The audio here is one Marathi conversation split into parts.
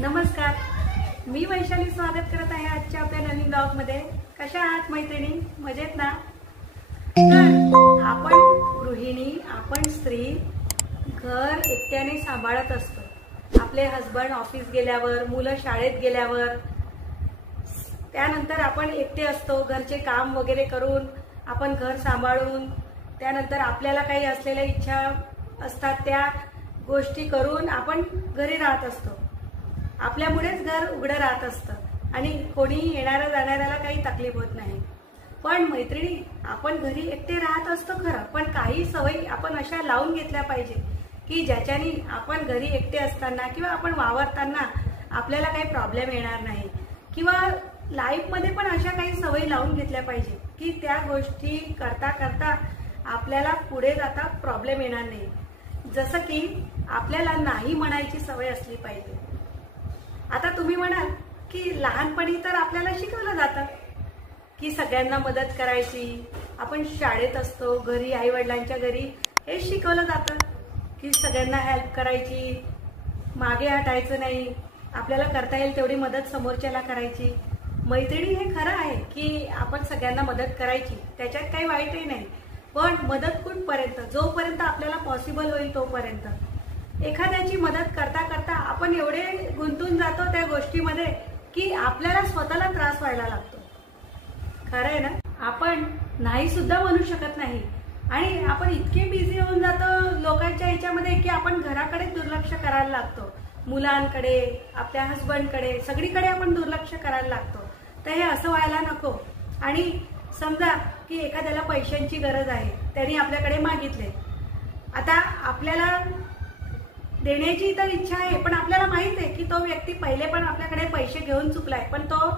नमस्कार, मी वैशाली स्वागत करत आहे आजच्या आपल्या नवीन ब्लॉग मध्ये। कशा आहात मैत्रिणी? मजेत ना? तर आपण गृहिणी, आपण स्त्री घर एकट्याने सांभाळत असतो। आपले हस्बंड ऑफिस गेल्यावर, मुलं शाळेत गेल्यावर, त्यानंतर आपण एकटे असतो। घरचे काम वगैरे करून आपण घर सांभाळून त्यानंतर आपल्याला काही असलेल्या इच्छा असतात त्या गोष्टी करून आपण घरी राहत असतो। आपल्यामुळेच घर उघडं राहत असतं आणि कोणी येणाऱ्या जाणाऱ्याला काही तकलीफ होत नाही। पण मैत्रिणी, आपण घरी एकटे राहत असतो खरं, पण काही सवयी आपण अशा लावून घेतल्या पाहिजे की ज्याच्याने आपण घरी एकटे असताना किंवा आपण वावरताना आपल्याला काही प्रॉब्लेम येणार नाही, किंवा लाईफ मध्ये पण अशा काही सवयी लावून घेतल्या पाहिजे की त्या गोष्टी करता करता आपल्याला पुढे जाता प्रॉब्लेम येणार नाही। जसं की आपल्याला नाही म्हणायची सवय असली पाहिजे। आता तुम्ही म्हणाल की लहानपणी तर आपल्याला शिकवलं जातं की सगळ्यांना मदत करायची, आपण शाळेत असतो, घरी आई वडिलांच्या घरी हे शिकवलं जातं की सगळ्यांना हेल्प करायची, मागे हटायचं नाही, आपल्याला करता येईल तेवढी मदत समोरच्याला करायची। मैत्रिणी, हे खरं आहे की आपण सगळ्यांना मदत करायची, त्याच्यात काही वाईटही नाही, पण मदत कुठपर्यंत? जोपर्यंत आपल्याला पॉसिबल होईल तोपर्यंत। एखाद्याची मदत करता करता आपण एवढे गुंतून जातो त्या गोष्टीमध्ये की आपल्याला स्वतःला त्रास व्हायला लागतो। खरं आहे ना? आपण नाही सुद्धा म्हणू शकत नाही आणि आपण इतके बिझी होऊन जातो लोकांच्या ह्याच्यामध्ये की आपण घराकडे दुर्लक्ष करायला लागतो, मुलांकडे, आपल्या हस्बंडकडे, सगळीकडे आपण दुर्लक्ष करायला लागतो। तर हे असं व्हायला नको। आणि समजा की एखाद्याला पैशांची गरज आहे, त्यांनी आपल्याकडे मागितले, आता आपल्याला देण्याची तर इच्छा आहे, पण आपल्याला माहित आहे की तो व्यक्ती पहिले पण आपल्याकडे पैसे घेऊन चुकलाय, पण तो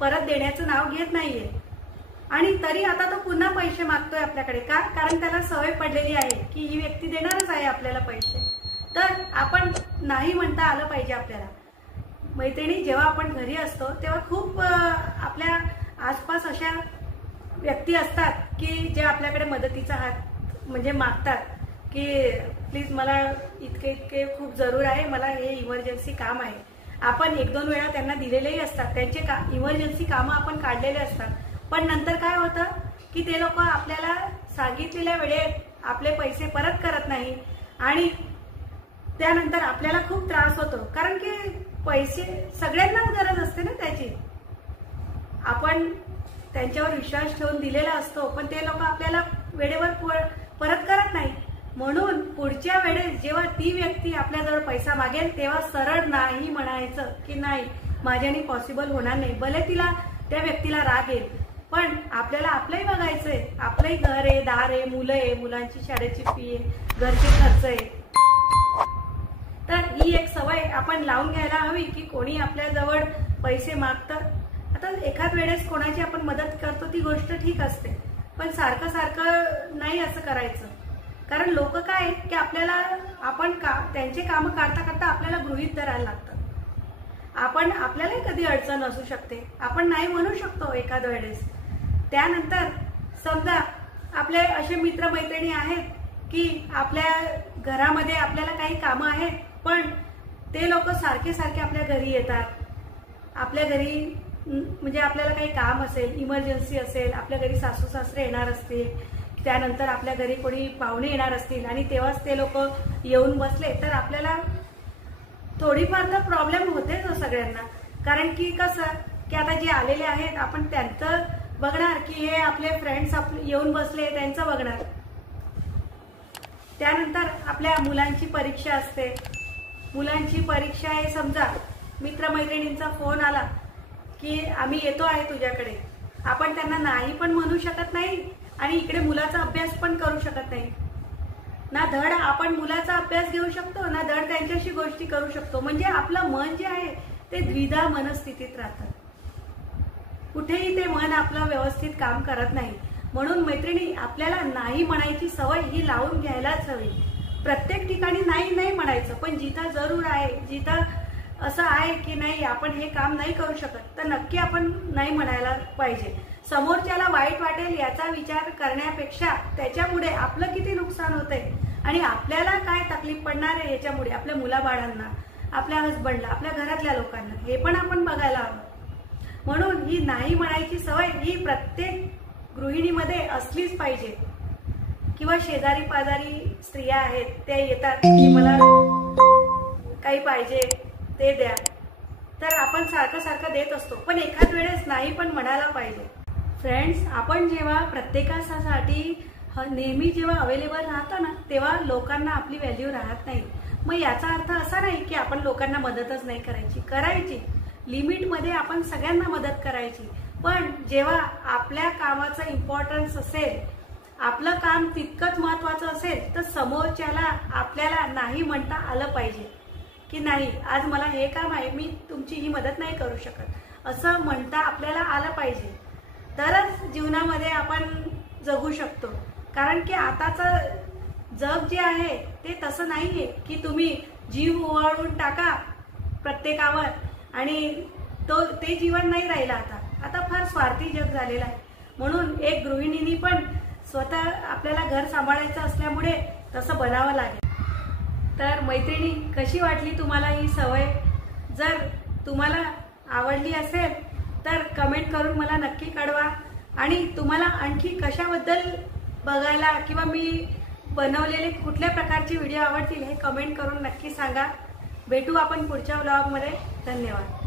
परत देण्याचं नाव घेत नाहीये आणि तरी आता तो पुन्हा पैसे मागतोय आपल्याकडे। का? कारण त्याला सवय पडलेली आहे की ही व्यक्ती देणारच आहे आपल्याला पैसे। तर आपण नाही म्हणता आलं पाहिजे आपल्याला। मैत्रिणी, जेव्हा आपण घरी असतो तेव्हा खूप आपल्या आसपास अशा व्यक्ती असतात की जे आपल्याकडे मदतीचा हात म्हणजे मागतात की प्लीज मला इतके खूप जरूर आहे, मला हे इमर्जन्सी काम आहे। आपण एक दोन वेळा त्यांना दिलेलेही असतात, त्यांचे इमर्जन्सी कामं आपण काढलेले असतात, पण नंतर काय होतं की ते लोक आपल्याला सांगितलेल्या वेळेत आपले पैसे परत करत नाही आणि त्यानंतर आपल्याला खूप त्रास होतो, कारण की पैसे सगळ्यांनाच गरज असते ना त्याची। आपण त्यांच्यावर विश्वास ठेवून दिलेला असतो, पण ते लोक आपल्याला वेळेवर परत करत नाही। म्हणून पुढच्या वेळेस जेव्हा ती व्यक्ती आपल्याजवळ पैसा मागेल तेव्हा सरळ नाही म्हणायचं की नाही, माझ्याने पॉसिबल होणार नाही। भले त्या व्यक्तीला राग येईल, पण आपल्याला आपलंही बघायचंय, आपलंही घर आहे, दार आहे, मुलं आहे, मुलांची शाळेची फी आहे, घरचे खर्च आहे। तर ही एक सवय आपण लावून घ्यायला हवी की कोणी आपल्याजवळ पैसे मागतं, आता एखाद वेळेस कोणाची आपण मदत करतो ती गोष्ट ठीक असते, पण सारखं सारखं नाही असं करायचं। कारण लोक काय की आपल्याला त्यांचे काम करता करता आपल्याला गृहीत धरायला लागतं। आपल्यालाही कधी अडचण असू शकते, आपण नाही म्हणू शकतो एखाद वेळेस। त्यानंतर समजा आपले असे मित्रमैत्रिणी आहेत की आपल्या घरामध्ये आपल्याला काही कामं आहेत, पण ते लोक सारखे सारखे आपल्या घरी येतात। आपल्या घरी म्हणजे आपल्याला काही काम असेल, इमर्जन्सी असेल, आपल्या घरी सासू सासरे येणार असतील, त्यानंतर आपल्या घरी कोणी पाहुणे येणार असतील आणि तेव्हाच ते लोक येऊन बसले तर आपल्याला थोडीफार तर प्रॉब्लेम होतेच सगळ्यांना। कारण की कसं की आता जे आलेले आहेत आपण त्यांचं बघणार की हे आपले फ्रेंड्स येऊन बसले त्यांचं बघणार। त्यानंतर आपल्या मुलांची परीक्षा असते, मुलांची परीक्षा आहे, समजा मित्रमैत्रिणींचा फोन आला की आम्ही येतो आहे तुझ्याकडे, आपण त्यांना नाही पण म्हणू शकत नाही आणि इकडे मुलाचा अभ्यास पण करू शकत नाही ना। धड आपण मुलाचा अभ्यास घेऊ शकतो ना धड त्यांच्याशी गोष्टी करू शकतो। म्हणजे आपलं मन जे आहे ते द्विधा मनस्थितीत राहतं, कुठेही ते मन आपलं व्यवस्थित काम करत नाही। म्हणून मैत्रिणी, आपल्याला नाही म्हणायची सवय ही लावून घ्यायलाच हवी। प्रत्येक ठिकाणी नाही नाही म्हणायचं, पण जिथं जरूर आहे, जिथं असं आहे की नाही आपण हे काम नाही करू शकत, तर नक्की आपण नाही म्हणायला पाहिजे। समोरच्याला वाईट वाटेल याचा विचार करण्यापेक्षा त्याच्यामुळे आपलं किती नुकसान होतंय आणि आपल्याला काय तकलीफ पडणार आहे याच्यामुळे आपल्या मुलाबाळांना, आपल्या हसबंडला, आपल्या घरातल्या लोकांना, हे पण आपण बघायला हवं. म्हणून ही नाही म्हणायची सवय ही प्रत्येक गृहिणीमध्ये असलीच पाहिजे. किंवा शेजारी पाजारी स्त्रिया आहेत, त्या येतात की मला काही पाहिजे ते द्या, तर आपण सारखं सारखं देत असतो, पण एखाद वेळेस नाही पण म्हणायला पाहिजे. फ्रेंड्स, आपण जेव्हा प्रत्येकासाठी नेहमी जेव्हा अवेलेबल राहतो ना, तेव्हा लोकांना आपली व्हॅल्यू राहत नाही. मग याचा अर्थ असा नाही की आपण लोकांना मदतच नाही करायची. लिमिटमध्ये आपण सगळ्यांना मदत करायची. पण जेव्हा आपल्या कामाचं इम्पॉर्टन्स असेल, आपलं काम तितकंच महत्वाचं असेल, तर समोरच्याला आपल्याला नाही म्हणता आलं पाहिजे की नाही, आज मला हे काम आहे, मी तुमची ही मदत नाही करू शकत, असं म्हणता आपल्याला आलं पाहिजे. तरच जीवनामध्ये आपण जगू शकतो. कारण की आताचं जग जे आहे ते तसं नाहीये की तुम्ही जीव ओवाळून टाका प्रत्येकावर आणि ते जीवन नाही राहिलं. आता फार स्वार्थी जग झालेलं आहे. म्हणून एक गृहिणीनी पण स्वतः आपल्याला घर सांभाळायचं असल्यामुळे तसं बनावं लागेल. तर मैत्रिणी, कशी वाटली तुम्हाला ही सवय? जर तुम्हाला आवडली असेल तर कमेंट करून मला नक्की कळवा. आणि तुम्हाला आणखी कशाबद्दल बघायला किंवा मी बनवलेले कुठल्या प्रकारचे व्हिडिओ आवडतील हे कमेंट करून नक्की सांगा. भेटू आपण पुढच्या व्लॉगमध्ये. धन्यवाद.